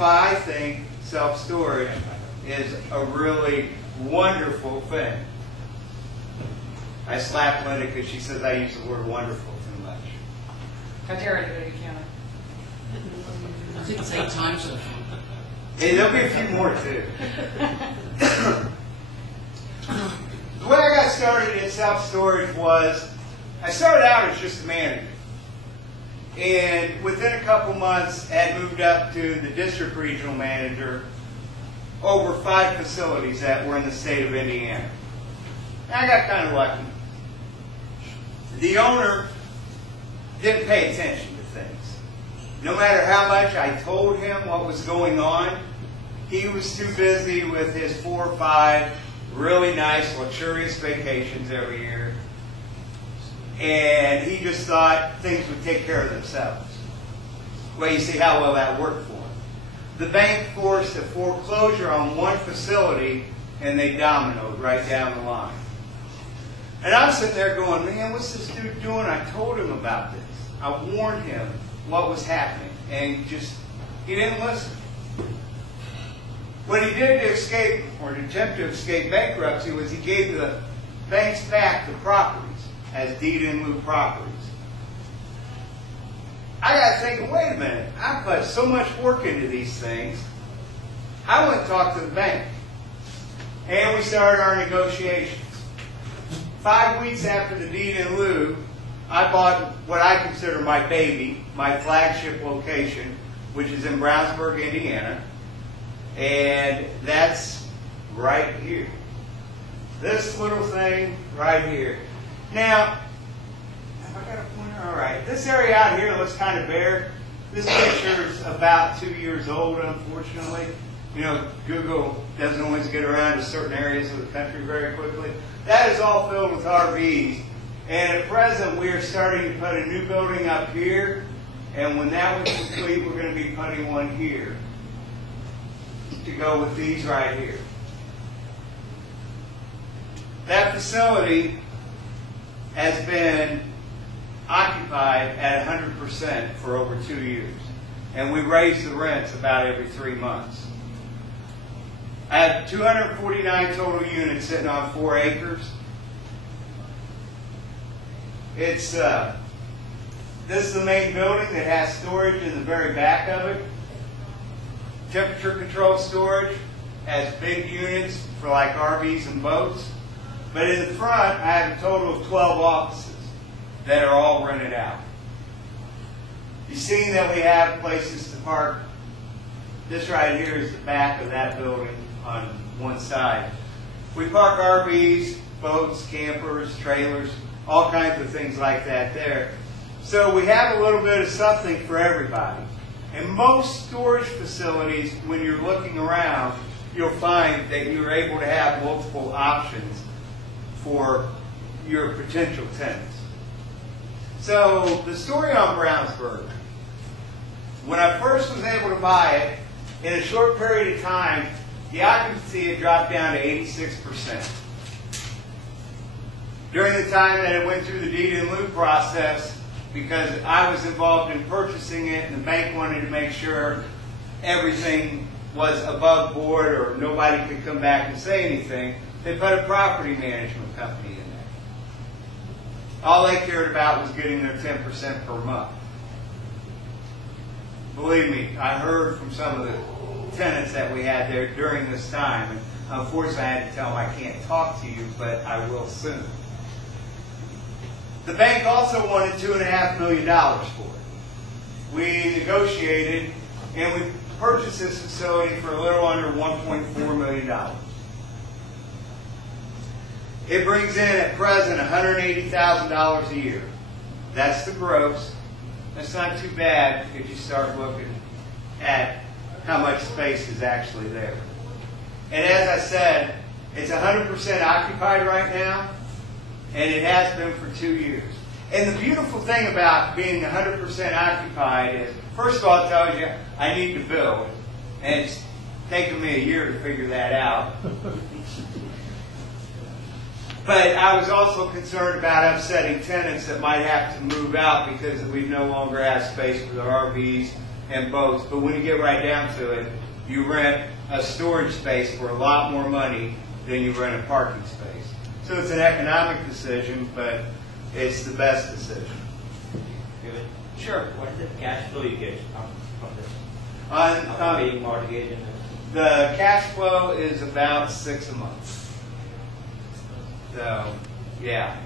why I think self-storage is a really wonderful thing. I slapped Linda because she says I use the word wonderful too much. How dare anybody counter? I think it's 8 times so far. Hey, there'll be a few more too. The way I got started in self-storage was, I started out as just a manager. And within a couple months, had moved up to the district regional manager over 5 facilities that were in the state of Indiana. And I got kind of lucky. The owner didn't pay attention to things. No matter how much I told him what was going on, he was too busy with his 4 or 5 really nice, luxurious vacations every year. And he just thought things would take care of themselves. Well, you see how well that worked for him. The bank forced a foreclosure on one facility, and they dominoed right down the line. And I'm sitting there going, man, what's this dude doing? I told him about this. I warned him what was happening, and he didn't listen. What he did to escape, or to attempt to escape bankruptcy, was he gave the banks back the properties as deed in lieu properties. I got to think, wait a minute, I put so much work into these things. I went and talked to the bank, and we started our negotiations. 5 weeks after the deed in lieu, I bought what I consider my baby, my flagship location, which is in Brownsburg, Indiana. And that's right here. This little thing right here. Now, have I got a pointer? All right. This area out here looks kind of bare. This picture is about 2 years old, unfortunately. You know, Google doesn't always get around to certain areas of the country very quickly. That is all filled with RVs. And at present, we are starting to put a new building up here. And when that one's complete, we're going to be putting one here to go with these right here. That facility has been occupied at 100% for over 2 years. And we raise the rents about every 3 months. I have 249 total units sitting on 4 acres. This is the main building that has storage in the very back of it. Temperature controlled storage, has big units for like RVs and boats. But in the front, I have a total of 12 offices that are all rented out. You've seen that we have places to park. This right here is the back of that building on one side. We park RVs, boats, campers, trailers, all kinds of things like that there. So we have a little bit of something for everybody. And most storage facilities, when you're looking around, you'll find that you're able to have multiple options for your potential tenants. So the story on Brownsburg, when I first was able to buy it, in a short period of time, the occupancy had dropped down to 86%. During the time that it went through the deed in lieu process, because I was involved in purchasing it and the bank wanted to make sure everything was above board or nobody could come back and say anything, they put a property management company in there. All they cared about was getting their 10% per month. Believe me, I heard from some of the tenants that we had there during this time, and unfortunately I had to tell them I can't talk to you, but I will soon. The bank also wanted $2.5 million for it. We negotiated and we purchased this facility for a little under $1.4 million. It brings in at present $180,000 a year. That's the gross. That's not too bad if you start looking at how much space is actually there. And as I said, it's 100% occupied right now. And it has been for 2 years. And the beautiful thing about being 100% occupied is, first of all, it tells you I need to build. And it's taken me a year to figure that out. But I was also concerned about upsetting tenants that might have to move out because we no longer have space for their RVs and boats, but when you get right down to it, you rent a storage space for a lot more money than you rent a parking space. So it's an economic decision, but it's the best decision. David, Sure. what is the cash flow you get from this? On, Paying mortgage and the cash flow is about $6 a month. So, yeah.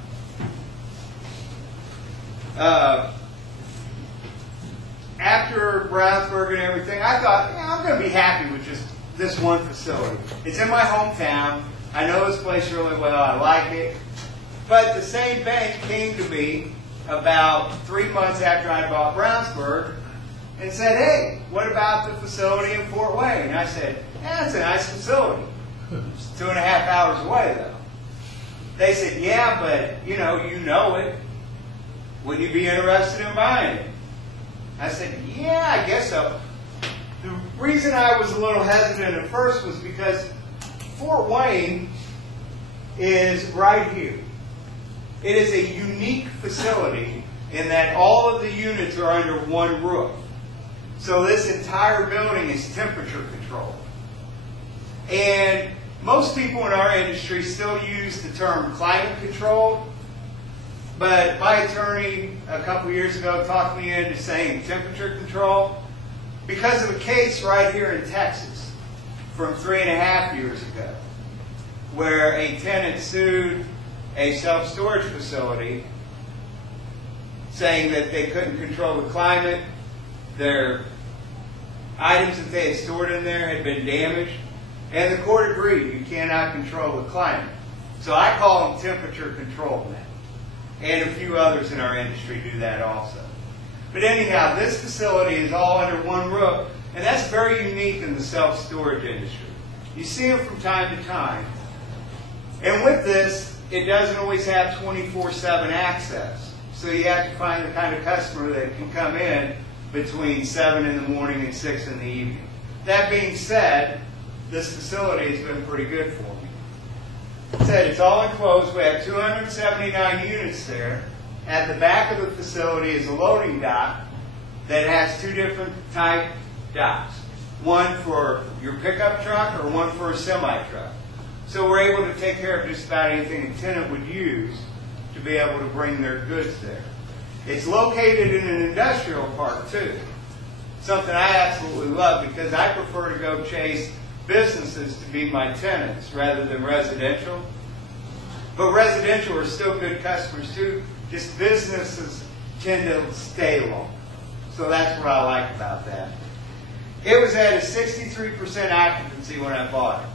After Brownsburg and everything, I thought, I'm going to be happy with just this one facility. It's in my hometown. I know this place really well. I like it. But the same bank came to me about 3 months after I bought Brownsburg and said, hey, what about the facility in Fort Wayne? And I said, it's a nice facility. It's 2.5 hours away, though. They said, yeah, but you know it. Would you be interested in buying it? I said, yeah, I guess so. The reason I was a little hesitant at first was because Fort Wayne is right here. It is a unique facility in that all of the units are under one roof. So this entire building is temperature controlled. And most people in our industry still use the term climate controlled, but my attorney a couple years ago talked me into saying temperature control because of a case right here in Texas from 3.5 years ago where a tenant sued a self-storage facility saying that they couldn't control the climate, their items that they had stored in there had been damaged, and the court agreed you cannot control the climate. So I call them temperature control now. And a few others in our industry do that also. But anyhow, this facility is all under one roof, and that's very unique in the self-storage industry. You see them from time to time. And with this, it doesn't always have 24/7 access. So you have to find the kind of customer that can come in between 7 in the morning and 6 in the evening. That being said, this facility has been pretty good for me. Said it's all enclosed. We have 279 units there. At the back of the facility is a loading dock that has 2 different type docks. One for your pickup truck or one for a semi-truck. So we're able to take care of just about anything a tenant would use to be able to bring their goods there. It's located in an industrial park too. Something I absolutely love because I prefer to go chase businesses to be my tenants rather than residential. But residential are still good customers too. Just businesses tend to stay long. So that's what I like about that. It was at a 63% occupancy when I bought it.